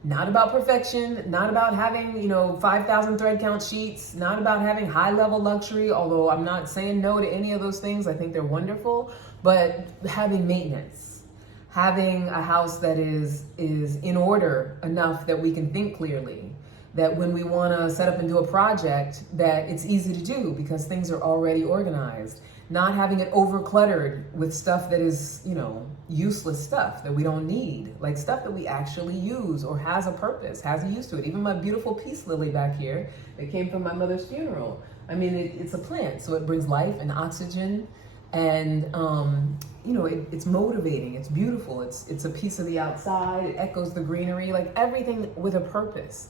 Not about perfection, not about having, 5,000 thread count sheets, not about having high level luxury, although I'm not saying no to any of those things. I think they're wonderful, but having maintenance, having a house that is in order enough that we can think clearly, that when we want to set up and do a project, that it's easy to do because things are already organized. Not having it over cluttered with stuff that is, useless stuff that we don't need, like stuff that we actually use or has a purpose, has a use to it. Even my beautiful peace lily back here that came from my mother's funeral. I mean, it's a plant, so it brings life and oxygen, and it's motivating. It's beautiful. It's a piece of the outside. It echoes the greenery, like everything with a purpose,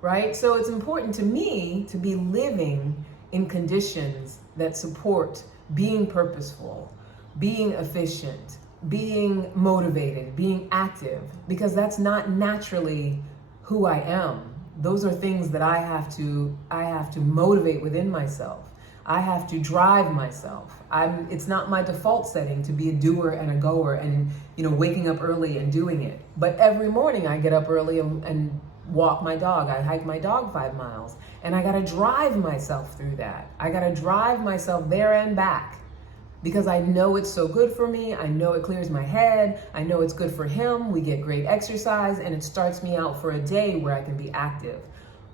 right? So it's important to me to be living in conditions that support being purposeful, being efficient, being motivated, being active, because that's not naturally who I am. Those are things that I have to motivate within myself. I have to drive myself. It's not my default setting to be a doer and a goer and, waking up early and doing it. But every morning I get up early and walk my dog. I hike my dog 5 miles, and I got to drive myself through that. I got to drive myself there and back because I know it's so good for me. I know it clears my head. I know it's good for him. We get great exercise, and it starts me out for a day where I can be active.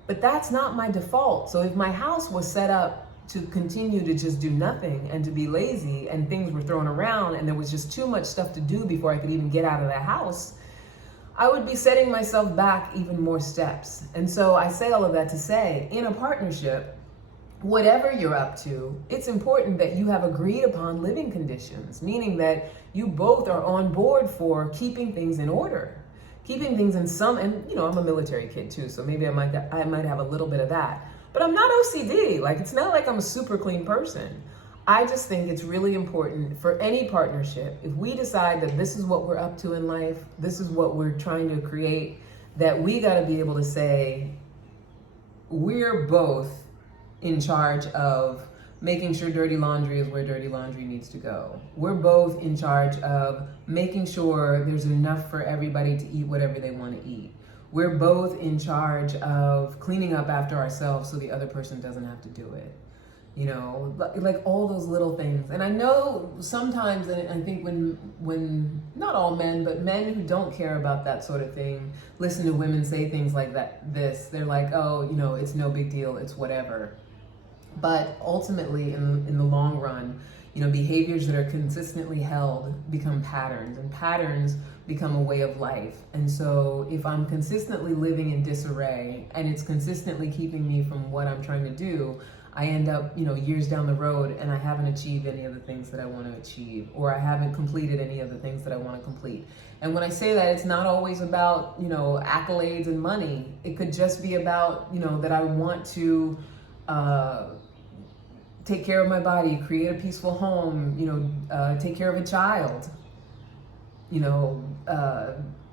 But that's not my default. So if my house was set up to continue to just do nothing and to be lazy, and things were thrown around and there was just too much stuff to do before I could even get out of the house, I would be setting myself back even more steps. And so I say all of that to say, in a partnership, whatever you're up to, it's important that you have agreed upon living conditions, meaning that you both are on board for keeping things in order, keeping things in some, and I'm a military kid too, so maybe I might have a little bit of that. But I'm not OCD. Like, it's not like I'm a super clean person. I just think it's really important for any partnership, if we decide that this is what we're up to in life, this is what we're trying to create, that we got to be able to say, we're both in charge of making sure dirty laundry is where dirty laundry needs to go. We're both in charge of making sure there's enough for everybody to eat whatever they want to eat. We're both in charge of cleaning up after ourselves so the other person doesn't have to do it. Like all those little things. And I know sometimes, and I think when not all men, but men who don't care about that sort of thing, listen to women say things like that, they're like, oh, it's no big deal, it's whatever. But ultimately, in the long run, behaviors that are consistently held become patterns, and patterns become a way of life. And so if I'm consistently living in disarray and it's consistently keeping me from what I'm trying to do, I end up, years down the road and I haven't achieved any of the things that I want to achieve, or I haven't completed any of the things that I want to complete. And when I say that, it's not always about, accolades and money. It could just be about, that I want to take care of my body, create a peaceful home, take care of a child,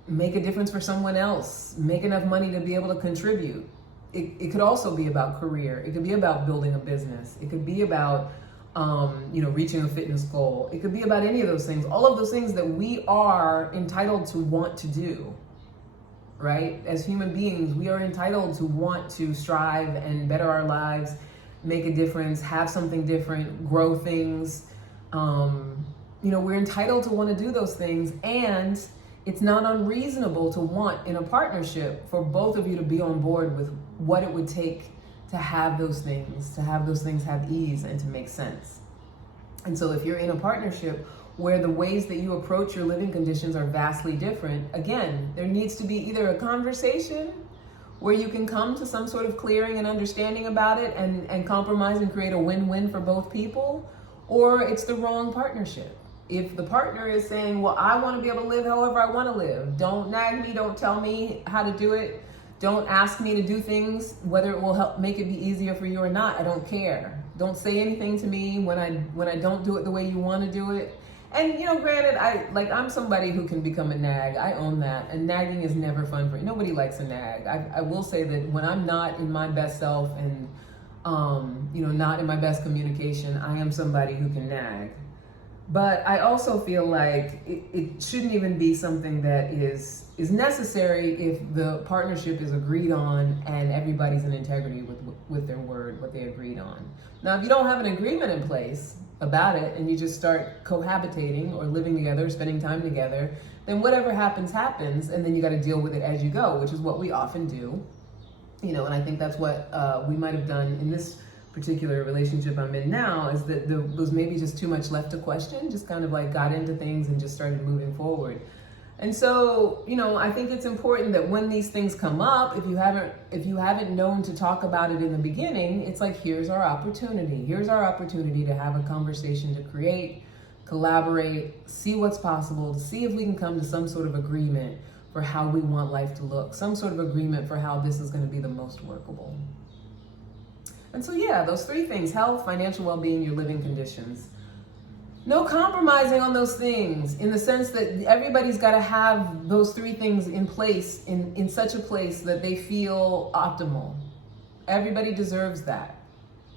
make a difference for someone else, make enough money to be able to contribute. It could also be about career. It could be about building a business. It could be about, reaching a fitness goal. It could be about any of those things. All of those things that we are entitled to want to do, right? As human beings, we are entitled to want to strive and better our lives, make a difference, have something different, grow things. We're entitled to want to do those things, and it's not unreasonable to want in a partnership for both of you to be on board with what it would take to have those things have ease and to make sense. And so if you're in a partnership where the ways that you approach your living conditions are vastly different, again, there needs to be either a conversation where you can come to some sort of clearing and understanding about it and compromise and create a win-win for both people, or it's the wrong partnership. If the partner is saying, well, I want to be able to live however I want to live, don't nag me, don't tell me how to do it, don't ask me to do things, whether it will help make it be easier for you or not, I don't care. Don't say anything to me when I don't do it the way you want to do it. And granted, I'm somebody who can become a nag. I own that. And nagging is never fun for me. Nobody likes a nag. I will say that when I'm not in my best self and not in my best communication, I am somebody who can nag. But I also feel like it shouldn't even be something that is necessary if the partnership is agreed on and everybody's in integrity with their word, what they agreed on. Now, if you don't have an agreement in place about it and you just start cohabitating or living together, spending time together, then whatever happens, happens, and then you got to deal with it as you go, which is what we often do. And I think that's what we might have done in this particular relationship I'm in now, is that there was maybe just too much left to question, just kind of like got into things and just started moving forward. And so, I think it's important that when these things come up, if you haven't known to talk about it in the beginning, it's like, here's our opportunity. Here's our opportunity to have a conversation, to create, collaborate, see what's possible, to see if we can come to some sort of agreement for how we want life to look, some sort of agreement for how this is going to be the most workable. And so, those three things: health, financial well-being, your living conditions. No compromising on those things, in the sense that everybody's got to have those three things in place, in such a place that they feel optimal. Everybody deserves that.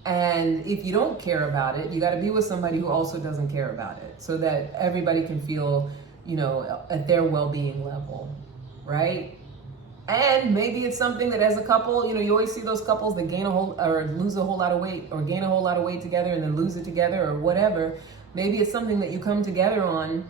And if you don't care about it, you got to be with somebody who also doesn't care about it, so that everybody can feel, at their well-being level, right? And maybe it's something that as a couple, you always see those couples that lose a whole lot of weight, or gain a whole lot of weight together and then lose it together, or whatever. Maybe it's something that you come together on,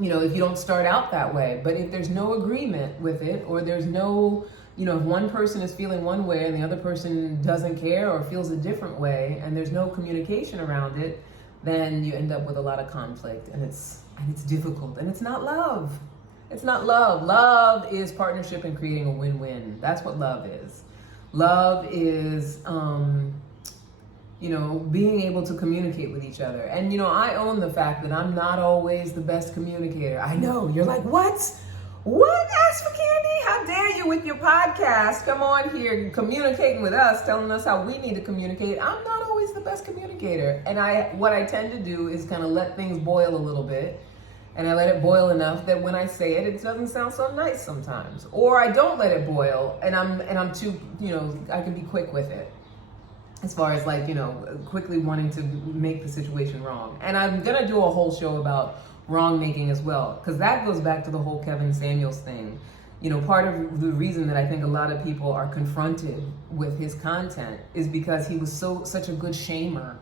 if you don't start out that way. But if there's no agreement with it, or there's no, if one person is feeling one way and the other person doesn't care or feels a different way, and there's no communication around it, then you end up with a lot of conflict, and it's difficult, and it's not love. It's not love. Love is partnership and creating a win-win. That's what love is. Love is, being able to communicate with each other. And, I own the fact that I'm not always the best communicator. I know, you're like, what? What? Ask for Candy? How dare you with your podcast? Come on here, communicating with us, telling us how we need to communicate. I'm not always the best communicator. And what I tend to do is kind of let things boil a little bit. And I let it boil enough that when I say it, it doesn't sound so nice sometimes. Or I don't let it boil, and I'm too, I can be quick with it. As far as quickly wanting to make the situation wrong. And I'm gonna do a whole show about wrong making as well, because that goes back to the whole Kevin Samuels thing. Part of the reason that I think a lot of people are confronted with his content is because he was such a good shamer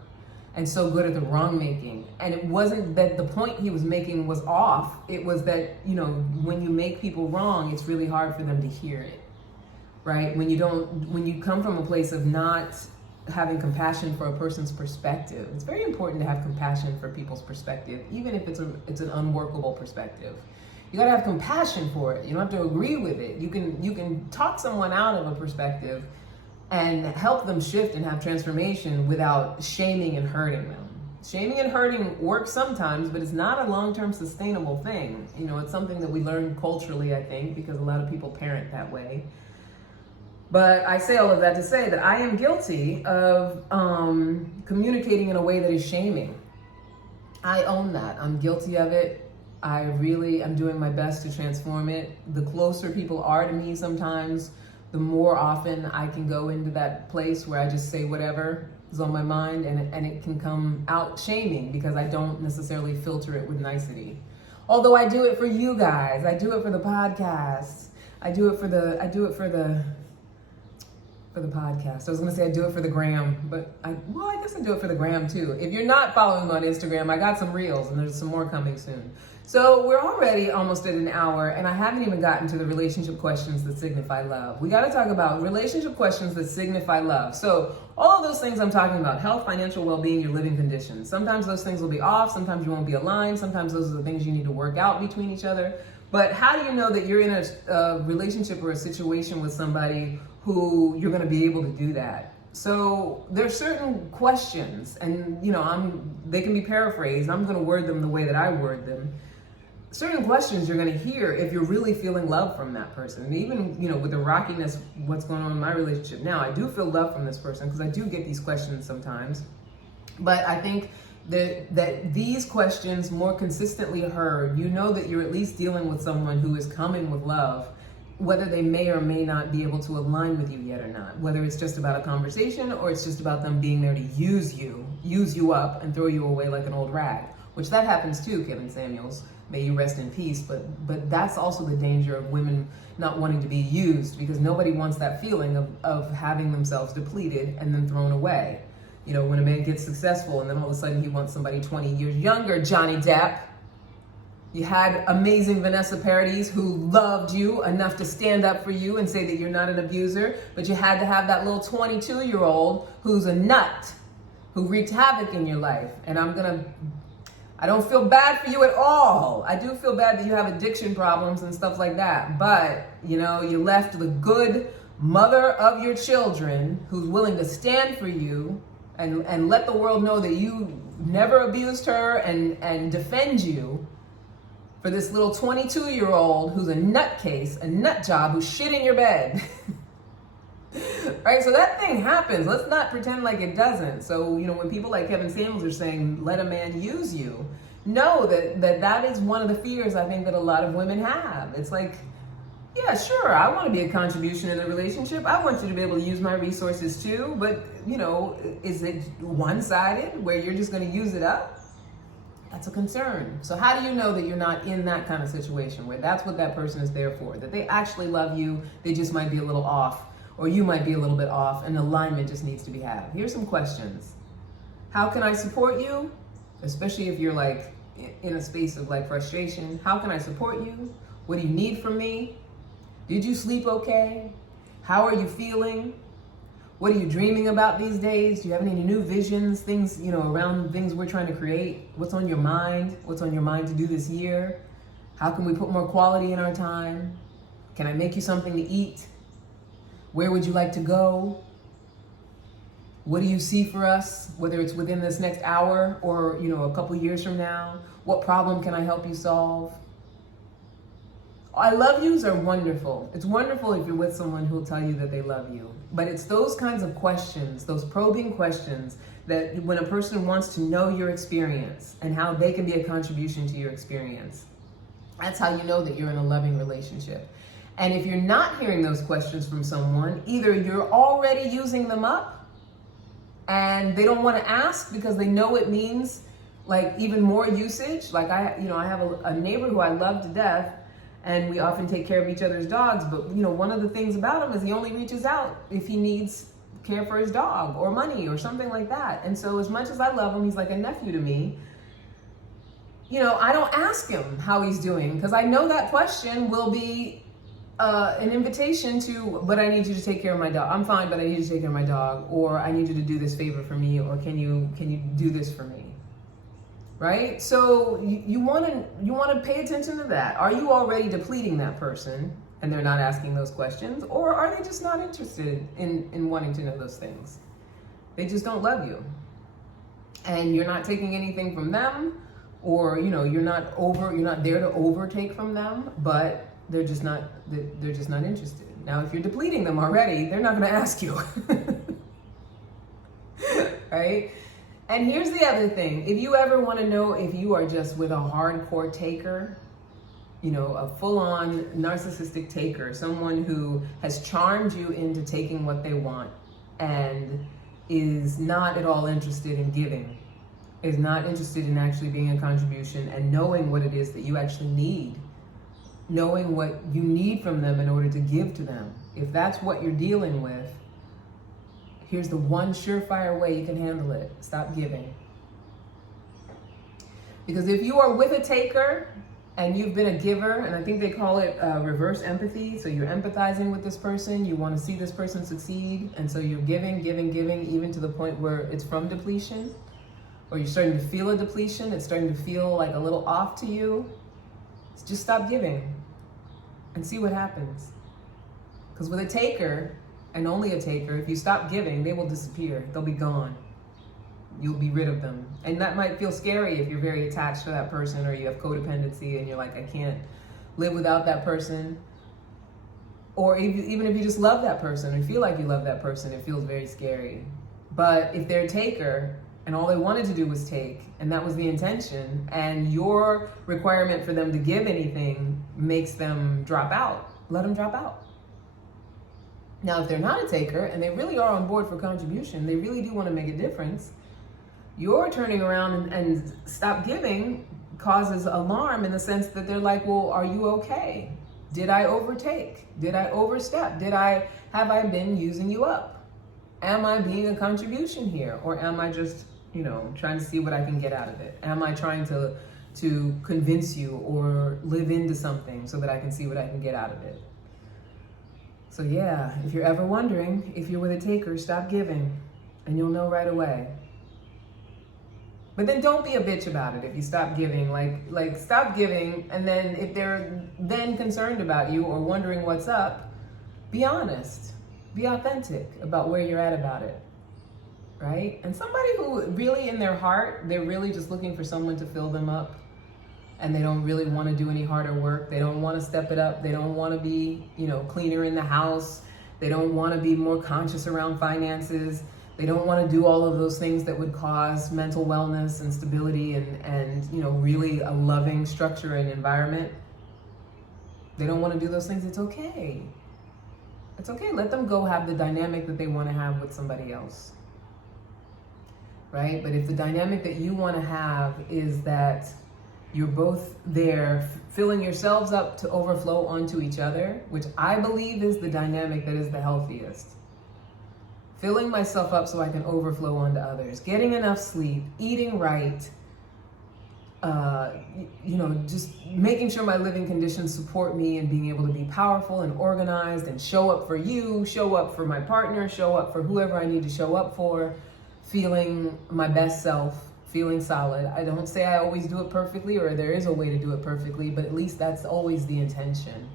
and so good at the wrong making. And it wasn't that the point he was making was off. It was that, when you make people wrong, it's really hard for them to hear it, right? When you come from a place of not having compassion for a person's perspective. It's very important to have compassion for people's perspective, even if it's an unworkable perspective. You gotta have compassion for it. You don't have to agree with it. You can talk someone out of a perspective and help them shift and have transformation without shaming and hurting them. Shaming and hurting works sometimes, but it's not a long-term sustainable thing. You know, it's something that we learn culturally, I think, because a lot of people parent that way. But I say all of that to say that I am guilty of communicating in a way that is shaming. I own that. I'm guilty of it. I'm doing my best to transform it. The closer people are to me sometimes, the more often I can go into that place where I just say whatever is on my mind, and it can come out shaming because I don't necessarily filter it with nicety. Although I do it for you guys. I do it for the podcast. I do it for the podcast. I was gonna say I do it for the gram, but I guess I do it for the gram too. If you're not following me on Instagram, I got some reels and there's some more coming soon. So we're already almost at an hour and I haven't even gotten to the relationship questions that signify love. We gotta talk about relationship questions that signify love. So all of those things I'm talking about, health, financial well-being, your living conditions. Sometimes those things will be off, sometimes you won't be aligned, sometimes those are the things you need to work out between each other. But how do you know that you're in a relationship or a situation with somebody who you're going to be able to do that? So there's certain questions, and they can be paraphrased. I'm going to word them the way that I word them. Certain questions you're going to hear if you're really feeling love from that person. And even, with the rockiness, what's going on in my relationship now, I do feel love from this person because I do get these questions sometimes. But I think that these questions more consistently heard, you know that you're at least dealing with someone who is coming with love, whether they may or may not be able to align with you yet or not, whether it's just about a conversation or it's just about them being there to use you up and throw you away like an old rag, which that happens too, Kevin Samuels. May you rest in peace. But that's also the danger of women not wanting to be used, because nobody wants that feeling of having themselves depleted and then thrown away. When a man gets successful and then all of a sudden he wants somebody 20 years younger, Johnny Depp. You had amazing Vanessa Paradis who loved you enough to stand up for you and say that you're not an abuser, but you had to have that little 22-year-old who's a nut, who wreaked havoc in your life. And I don't feel bad for you at all. I do feel bad that you have addiction problems and stuff like that, but you left the good mother of your children who's willing to stand for you and let the world know that you never abused her and defend you for this little 22-year-old who's a nutcase, a nut job, who's shit in your bed. Right? So that thing happens. Let's not pretend like it doesn't. So, when people like Kevin Samuels are saying, let a man use you, know that is one of the fears I think that a lot of women have. It's like, yeah, sure, I want to be a contribution in the relationship. I want you to be able to use my resources too. But, is it one-sided where you're just going to use it up? That's a concern. So how do you know that you're not in that kind of situation where that's what that person is there for? That they actually love you, they just might be a little off, or you might be a little bit off, and alignment just needs to be had. Here's some questions. How can I support you? Especially if you're like in a space of like frustration. How can I support you? What do you need from me? Did you sleep okay? How are you feeling? What are you dreaming about these days? Do you have any new visions, things, around things we're trying to create? What's on your mind? What's on your mind to do this year? How can we put more quality in our time? Can I make you something to eat? Where would you like to go? What do you see for us, whether it's within this next hour or, a couple years from now? What problem can I help you solve? I love yous are wonderful. It's wonderful if you're with someone who'll tell you that they love you. But it's those kinds of questions, those probing questions, that when a person wants to know your experience and how they can be a contribution to your experience, that's how you know that you're in a loving relationship. And if you're not hearing those questions from someone, either you're already using them up and they don't want to ask because they know it means like even more usage. Like I have a neighbor who I love to death, and we often take care of each other's dogs. But one of the things about him is he only reaches out if he needs care for his dog or money or something like that. And so as much as I love him, he's like a nephew to me. I don't ask him how he's doing because I know that question will be an invitation to, but I need you to take care of my dog. I'm fine, but I need you to take care of my dog. Or I need you to do this favor for me, or can you do this for me? Right? So you want to pay attention to that. Are you already depleting that person and they're not asking those questions? Or are they just not interested in wanting to know those things? They just don't love you. And you're not taking anything from them, or you're not there to overtake from them, but they're just not interested. Now, if you're depleting them already, they're not going to ask you. Right? And here's the other thing. If you ever want to know if you are just with a hardcore taker, a full-on narcissistic taker, someone who has charmed you into taking what they want and is not at all interested in giving, is not interested in actually being a contribution and knowing what it is that you actually need, knowing what you need from them in order to give to them. If that's what you're dealing with, here's the one surefire way you can handle it. Stop giving. Because if you are with a taker and you've been a giver, and I think they call it reverse empathy, so you're empathizing with this person, you want to see this person succeed, and so you're giving, even to the point where it's from depletion, or you're starting to feel a depletion, it's starting to feel like a little off to you, just stop giving and see what happens. Because with a taker, and only a taker, if you stop giving, they will disappear. They'll be gone. You'll be rid of them. And that might feel scary if you're very attached to that person, or you have codependency and you're like, I can't live without that person. Or even if you just love that person and feel like you love that person, it feels very scary. But if they're a taker and all they wanted to do was take, and that was the intention, and your requirement for them to give anything makes them drop out, let them drop out. Now, if they're not a taker and they really are on board for contribution, they really do want to make a difference, your turning around and stop giving causes alarm in the sense that they're like, well, are you okay? Did I overtake? Did I overstep? Have I been using you up? Am I being a contribution here? Or am I just, trying to see what I can get out of it? Am I trying to convince you or live into something so that I can see what I can get out of it? So yeah, if you're ever wondering if you're with a taker, stop giving and you'll know right away. But then don't be a bitch about it if you stop giving. Like stop giving, and then if they're then concerned about you or wondering what's up, be honest. Be authentic about where you're at about it. Right? And somebody who really in their heart, they're really just looking for someone to fill them up, and they don't really want to do any harder work. They don't want to step it up. They don't want to be, cleaner in the house. They don't want to be more conscious around finances. They don't want to do all of those things that would cause mental wellness and stability and really a loving structure and environment. They don't want to do those things. It's okay. It's okay. Let them go have the dynamic that they want to have with somebody else. Right? But if the dynamic that you want to have is that you're both there filling yourselves up to overflow onto each other, which I believe is the dynamic that is the healthiest. Filling myself up so I can overflow onto others, getting enough sleep, eating right, just making sure my living conditions support me and being able to be powerful and organized and show up for you, show up for my partner, show up for whoever I need to show up for, feeling my best self, feeling solid. I don't say I always do it perfectly, or there is a way to do it perfectly, but at least that's always the intention.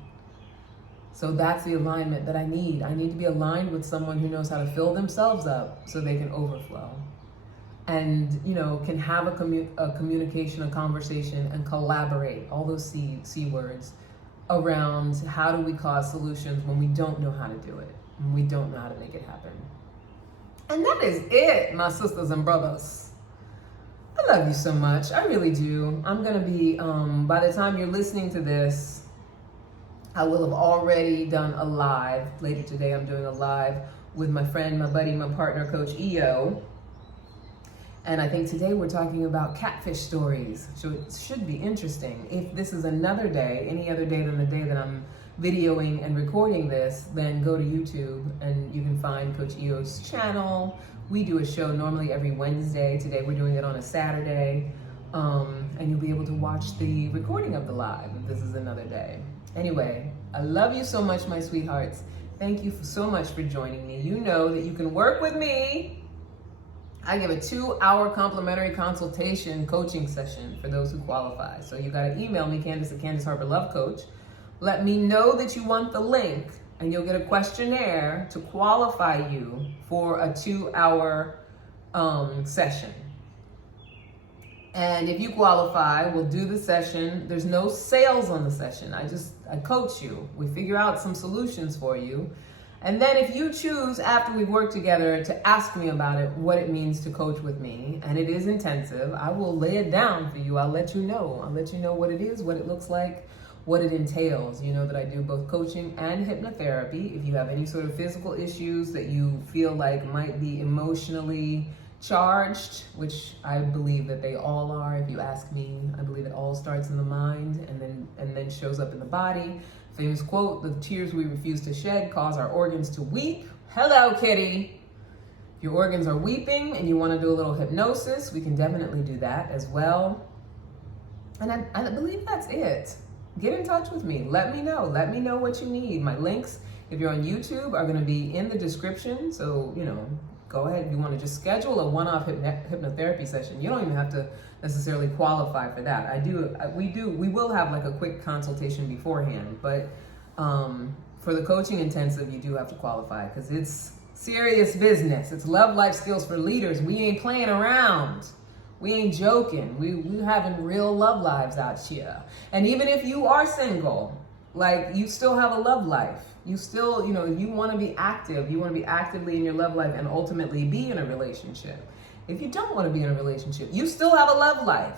So that's the alignment that I need. I need to be aligned with someone who knows how to fill themselves up so they can overflow. And, can have a communication, a conversation, and collaborate, all those C words, around how do we cause solutions when we don't know how to do it, when we don't know how to make it happen. And that is it, my sisters and brothers. I love you so much. I really do. I'm going to be, by the time you're listening to this, I will have already done a live. Later today, I'm doing a live with my friend, my buddy, my partner, Coach EO. And I think today we're talking about catfish stories. So it should be interesting. If this is another day, any other day than the day that I'm videoing and recording this, then go to YouTube and you can find Coach EO's channel. We do a show normally every Wednesday. Today we're doing it on a Saturday. And you'll be able to watch the recording of the live if this is another day. Anyway, I love you so much, my sweethearts. Thank you so much for joining me. You know that you can work with me. I give a 2-hour complimentary consultation coaching session for those who qualify. So you got to email me, Candace at Candace Harper Love Coach. Let me know that you want the link, and you'll get a questionnaire to qualify you for a 2-hour session. And if you qualify, we'll do the session. There's no sales on the session. I coach you. We figure out some solutions for you. And then if you choose, after we've worked together, to ask me about it, what it means to coach with me, and it is intensive, I will lay it down for you. I'll let you know. I'll let you know what it is, what it looks like, what it entails. You know that I do both coaching and hypnotherapy. If you have any sort of physical issues that you feel like might be emotionally charged, which I believe that they all are, if you ask me. I believe it all starts in the mind and then shows up in the body. Famous quote, the tears we refuse to shed cause our organs to weep. Hello, kitty. If your organs are weeping and you want to do a little hypnosis, we can definitely do that as well. And I believe that's it. Get in touch with me. Let me know. Let me know what you need. My links, if you're on YouTube, are going to be in the description. So, go ahead. If you want to just schedule a one-off hypnotherapy session, you don't even have to necessarily qualify for that. We will have like a quick consultation beforehand, but for the coaching intensive, you do have to qualify because it's serious business. It's love life skills for leaders. We ain't playing around. We ain't joking. We having real love lives out here. And even if you are single, like, you still have a love life. You still, you want to be active. You want to be actively in your love life and ultimately be in a relationship. If you don't want to be in a relationship, you still have a love life.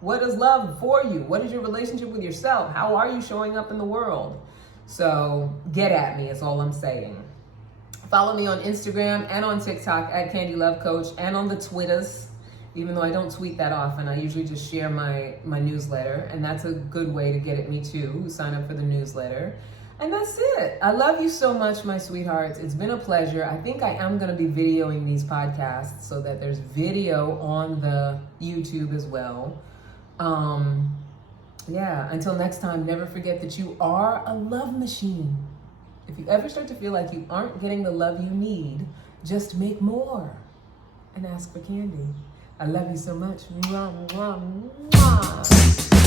What is love for you? What is your relationship with yourself? How are you showing up in the world? So get at me is all I'm saying. Follow me on Instagram and on TikTok at Candy Love Coach, and on the Twitters. Even though I don't tweet that often, I usually just share my newsletter, and that's a good way to get at me too. Sign up for the newsletter. And that's it. I love you so much, my sweethearts. It's been a pleasure. I think I am going to be videoing these podcasts so that there's video on the YouTube as well. Until next time, never forget that you are a love machine. If you ever start to feel like you aren't getting the love you need, just make more and ask for Candy. I love you so much. Mwah, mwah, mwah.